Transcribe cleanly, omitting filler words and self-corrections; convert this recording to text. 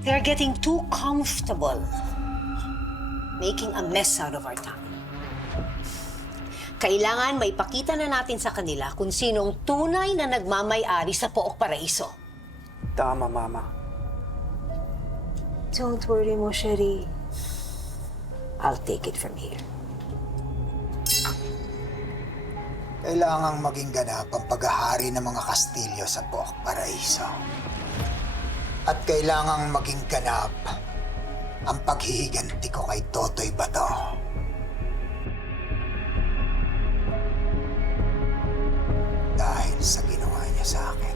They're getting too comfortable making a mess out of our town. Kailangan maipakita na natin sa kanila kung sino ang tunay na nagmamay-ari sa Pook Paraiso. Tama, Mama. Don't worry mo, Sherry. I'll take it from here. Kailangang maging ganap ang paghahari ng mga Kastilyo sa Pook Paraiso. At kailangang maging ganap ang paghihiganti ko kay Totoy Bato. Dahil sa ginawa niya sa akin.